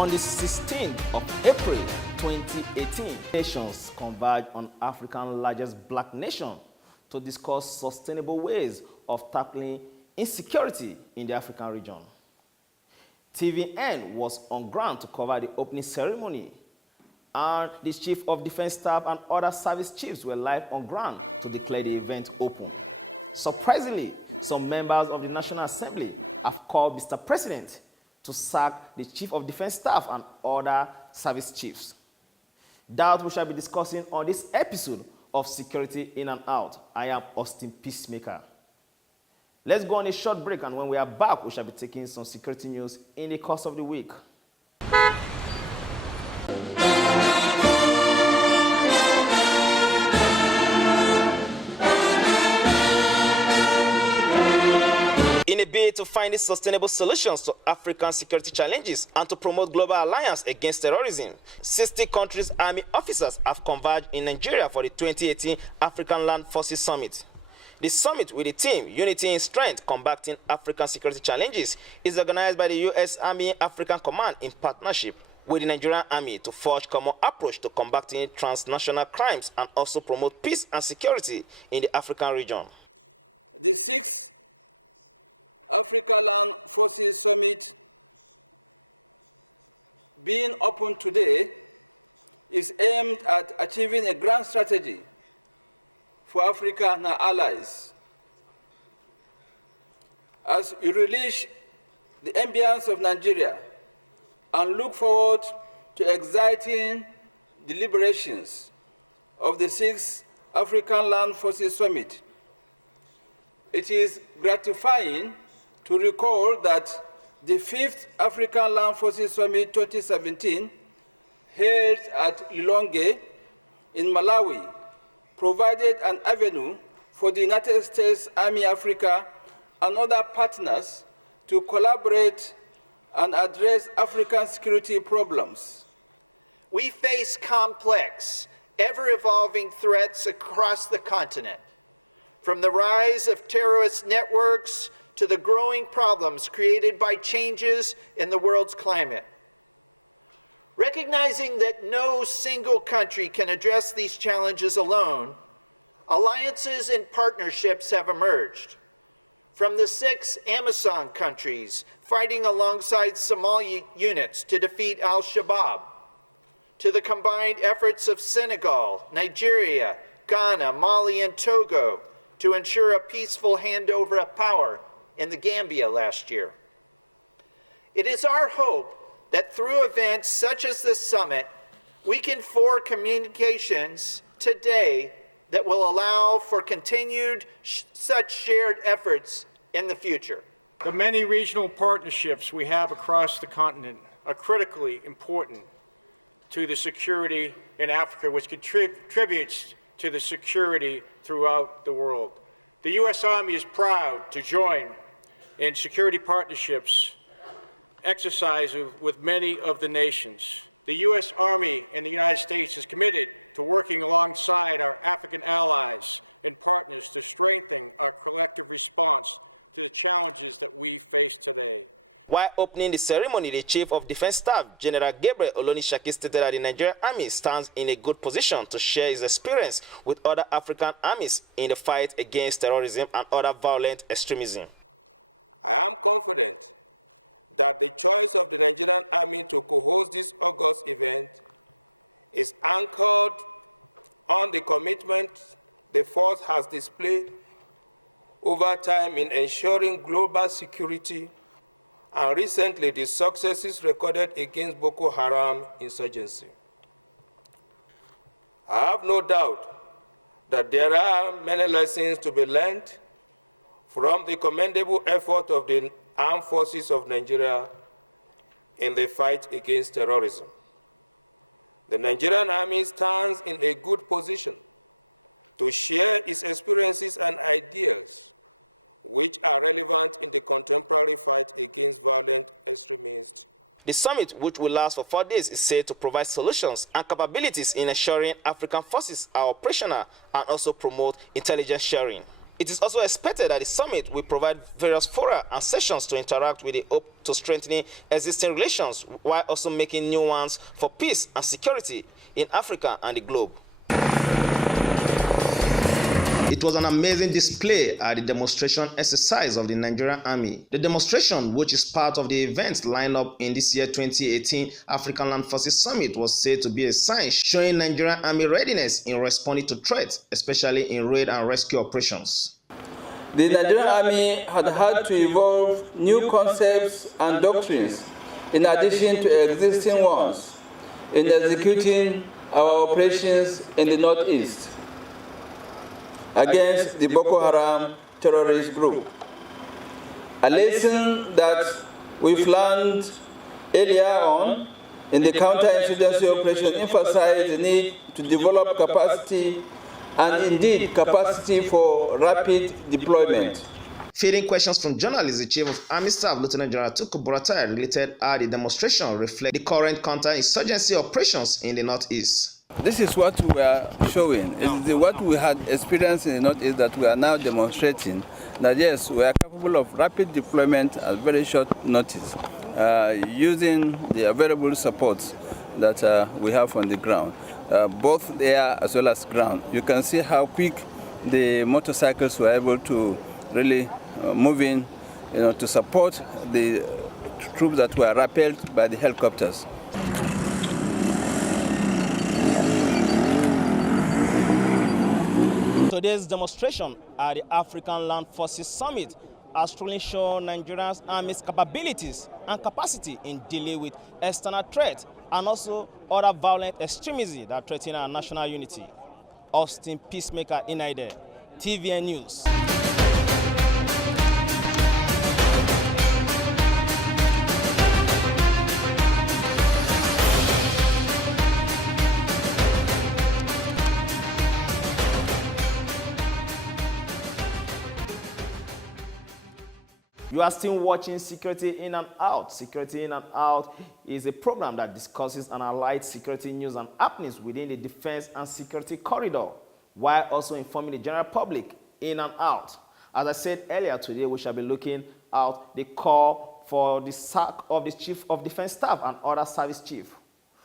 On the 16th of April 2018, nations converged on Africa's largest black nation to discuss sustainable ways of tackling insecurity in the African region. TVN was on ground to cover the opening ceremony, and the Chief of Defense Staff and other service chiefs were live on ground to declare the event open. Surprisingly, some members of the National Assembly have called Mr. President to sack the Chief of Defense Staff and other service chiefs. That we shall be discussing on this episode of Security In and Out. I am Austin Peacemaker. Let's go on a short break, and when we are back, we shall be taking some security news in the course of the week. In a bid to find sustainable solutions to African security challenges and to promote global alliance against terrorism, 60 countries' army officers have converged in Nigeria for the 2018 African Land Forces Summit. The summit, with the theme Unity in Strength Combating African Security Challenges, is organized by the U.S. Army African Command in partnership with the Nigerian Army to forge common approach to combating transnational crimes and also promote peace and security in the African region. The 6th Africa Land Forces Summit being opened today is aimed at achieving a grand strategy for Africa and our allies. As we release the ambience of Nigeria and look forward to exciting deliberations of the 6th African Land Forces Summit, it is gratifying to recall that the 5th African Land Forces Summit 2017, held at Lilongwe in Malawi, provided an avenue for the United States Army Africa and other partners to collaborate and address African security problems. We face complex, ever-evolving threats across the continent, from the rise of terrorist networks to the growing problems created by changes in the world's climate. Recognizing that no single country can address these challenges alone, alliances and partnerships have emerged. From the 6 Amazon countries fighting alongside Somali units to defeat al-Shabaab, to the combined efforts of Senegal, Nigeria, Ghana, Mali, and Togo to ensure a peaceful handover of power in the Gambia last year. It is our hope that through events such as this summit, we can forge communications today that will allow for continued such shared efforts in the future. The many regional partnerships we have across the continent are critically important to the security in Africa, which contributes to the security throughout the world. The U.S. Army is proud to join in security partnerships exercised with many of the nations. The U.S. Army and the United States is committed to working alongside our African allies and partners to strengthen our collective response to the challenges that we face today. While opening the ceremony, the Chief of Defense Staff, General Gabriel Olonishaki, stated that the Nigerian Army stands in a good position to share its experience with other African armies in the fight against terrorism and other violent extremism. I am confident that the choice of the Nigerian Army to co-host this August event is anchored on the commitment the force has displayed over time in ensuring global security, and recently the successes recorded against Boko Haram insurgency. I have no doubt that there are many lessons to be learned from the commendable effort of the Armed Forces of Nigeria in the fight against terrorism. The Nigerian Army stands in a good position to share its experiences and ideas which are relevant in the contemporary fight against violent extremists. The summit, which will last for 4 days, is said to provide solutions and capabilities in ensuring African forces are operational and also promote intelligence sharing. It is also expected that the summit will provide various fora and sessions to interact with the hope to strengthening existing relations while also making new ones for peace and security in Africa and the globe. It was an amazing display at the demonstration exercise of the Nigerian Army. The demonstration, which is part of the events lined up in this year 2018 African Land Forces Summit, was said to be a sign showing Nigerian Army readiness in responding to threats, especially in raid and rescue operations. The Nigerian Army had to evolve new concepts and doctrines in addition to existing ones in executing our operations in the Northeast against the Boko Haram terrorist group. A lesson that we've learned earlier on in the counterinsurgency operation emphasized the need to develop capacity and indeed capacity for rapid deployment. Fielding questions from journalists, the Chief of Army Staff, Lieutenant General Tukur Buratai, related how the demonstration reflects the current counter-insurgency operations in the Northeast. This is what we are showing. It is what we had experienced in the Northeast that we are now demonstrating, that yes, we are capable of rapid deployment at very short notice, using the available supports that we have on the ground, both air as well as ground. You can see how quick the motorcycles were able to really move in, to support the troops that were rappelled by the helicopters. Today's demonstration at the African Land Forces Summit has truly shown Nigeria's Army's capabilities and capacity in dealing with external threats and also other violent extremism that threaten our national unity. Austin Peacemaker Inaide, TVN News. You are still watching Security In and Out. Security In and Out is a program that discusses and highlights security news and happenings within the defense and security corridor, while also informing the general public in and out. As I said earlier, today we shall be looking at the call for the sack of the Chief of Defense Staff and other service chiefs.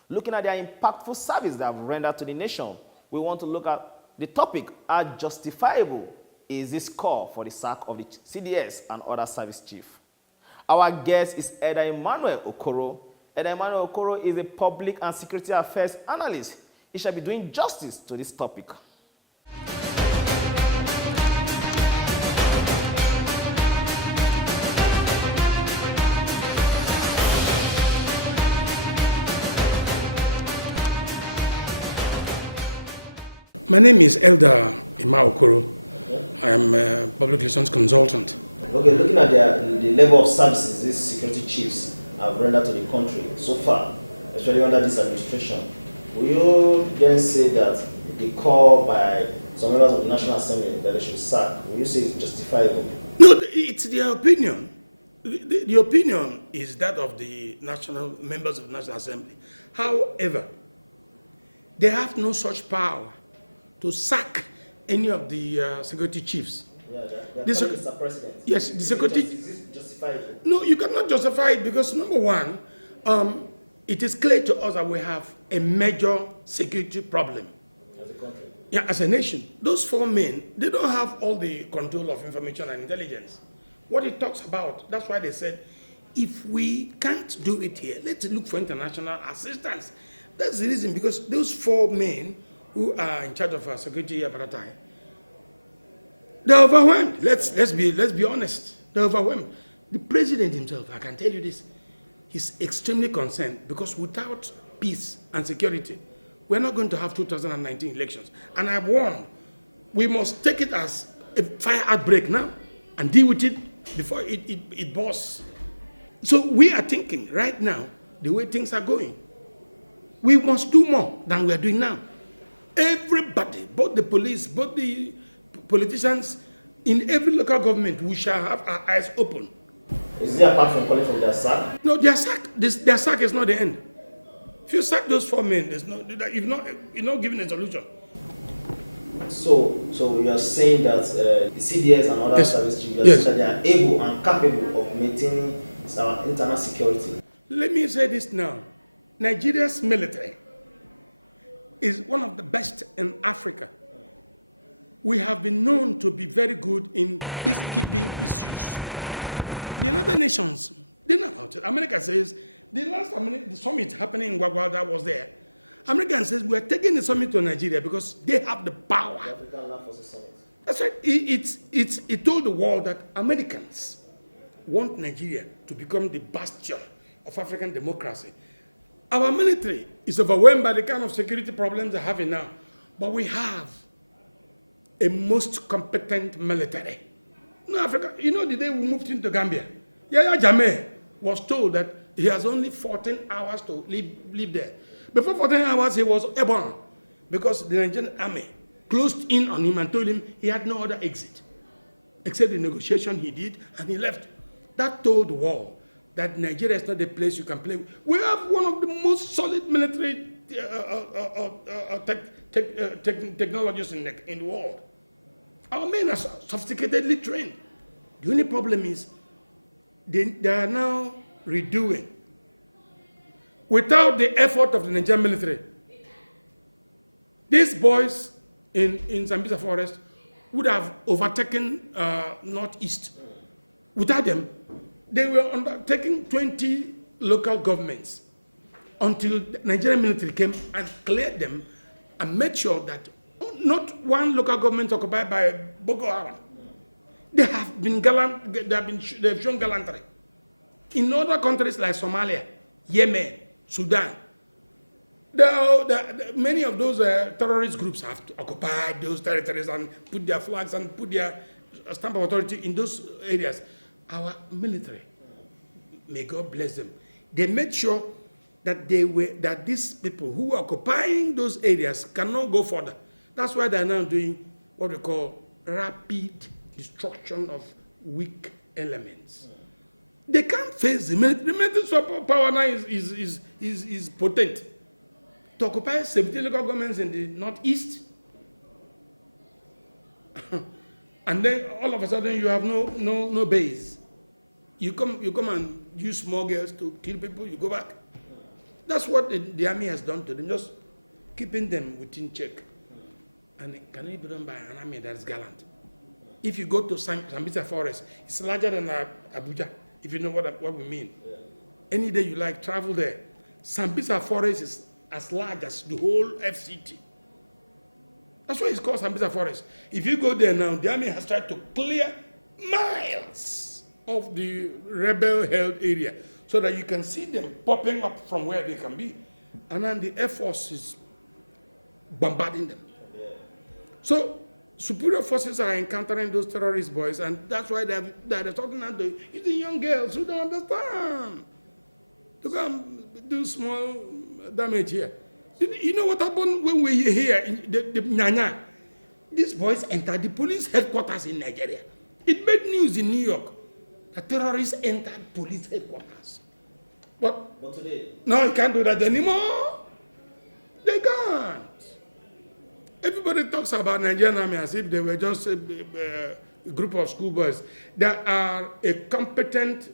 Looking at their impactful service they have rendered to the nation, we want to look at the topic, how justifiable is this call for the sack of the CDS and other service chiefs. Our guest is Eda Emmanuel Okoro. Eda Emmanuel Okoro is a public and security affairs analyst. He shall be doing justice to this topic. My name is Elder Emmanuel Okoro. I am a public relations consultant. Okay, looking at the level of services these security chiefs have rendered to the country so far, especially under this administration, will you then say that the call by some members of the National Assembly that they should sack, will you say it's justifiable? No, it's their opinion. The opinion is that of the national members of the National Assembly. However, they have no such power to sack any of the security chiefs. Yeah, they're calling Mr. President. Yes, the security. Is it justifiable? No, you cannot justify it because number one, it is clear to us that we have a major security problem. As a country? Yeah, as a nation. Those four men, they don't have all the control of information and intelligence. What it talks about, that's why they said, if we can't do it here, let's look for international assistance. That's the reason, because those four men who are in charge of our security apparatus, they're overwhelmed. Let's be honest. They're overwhelmed. The president himself, I can tell you this, he's extremely concerned because without peace and security, we're not going to have 2019 elections. And I've warned, we must take it as a fire outbreak now and deal with it before it bursts. So we are thinking right now, the way things are going, we must do more than we are doing now. Everybody, both the police, both the politicians, in every local government, we shall have our eyes open. Is it apart from calling for their sack? No, their sack is not the end. If you sack those four men, you're not giving a solution. So you are saying that the CDS and other service chiefs, you are saying that they are able and capable of maintaining our internal security. Let me say this now. Nigeria's military is one of the best in Africa. We have been known to be very good in peacekeeping issues. The United Nations, they know about it. America says, the last the summit happening in Gwagwalada was there. America says, we are taking the summit to Nigeria because they have the power. The African Land Forces Summit. That's right. It told the world that Americans want Nigeria to become the bastion of African democracy. Our military is overwhelmed by the kind of security problems they're having now. But we have a most competent military. No, Africa, you know the day we moved into Gambia, Yaya Jammeh was told that he has only 14 hours to live there. Before 14 hours, he was airborne because the Nigerian army closed in on him and told him he had no other exit except the negotiation he did, and he left. That told the world that Nigeria is not a place you can play with. We have one of the most solid military technologies in the world. Our men are sophisticatedly trained. The only problem is they are now redoing. Without the effort of the Nigerian military, these boys in Sambisa Forest would have overtaken Northeast. Without them, they were undertaking 20 local governments until the Nigerian military came and cleared them and made sure that not one local government occupied by Boko Haram. They have been gallant. They have shown gallantry. In other countries like Somalia, Yemen, Sudan, many of those terrorist groups have occupied those territories and put their flags and put their stamp of authority in those areas. Our military, may God bless them, they made sure that these people who are occupying those areas cannot go further. That's why they are now doing what we call rapid destruction of weak elements. They can't face the military. The military power now is potent. To occupy 17 local governments in the Northeast, and then all of a sudden you have no base. You come and use small girls to kill people, you go back. That's what the army has done to them, just keeping them within check. And it can only be done by an army that is gallant. If you go to Sambisa Forest, it's larger than Abuja, if you know what we mean. Yeah. Any day you like, travel there. Sambisa Forest is as large as the whole FCT. That's why it's called Sambisa Forest. If you go there now, the army has tried to clear miles of the rebel-held area so that you can see them popping up from where they can be. And then the Air Force is bombarding them. Yeah. So superior forces are encountering those terrorist boys, and that's why they're talking about the young girls who don't understand. To come do small damage here. You know what happened when we were here in the Nyanya? These boys entered the police headquarters in Nigeria. It made news in New York. The terrorists entered police headquarters. But today? No, you can't do that anymore. They can't. Everybody talks about Nigerian army as if they were just a group of schoolboys. They are a competent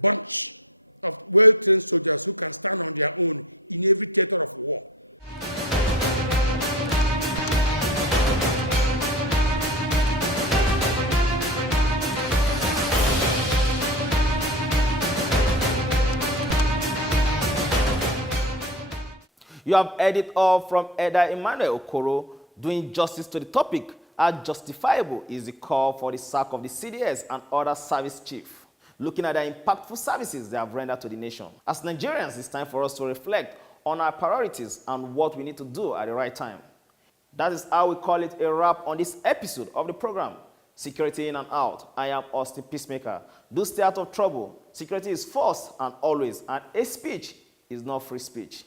bunch of well-trained soldiers who can stand on their own in every theater of war. You have heard it all from Elder Emmanuel Okoro, doing justice to the topic. How justifiable is the call for the sack of the CDS and other service chiefs, looking at the impactful services they have rendered to the nation. As Nigerians, it's time for us to reflect on our priorities and what we need to do at the right time. That is how we call it a wrap on this episode of the program, Security In and Out. I am Austin Peacemaker. Do stay out of trouble. Security is first and always, and a speech is not free speech.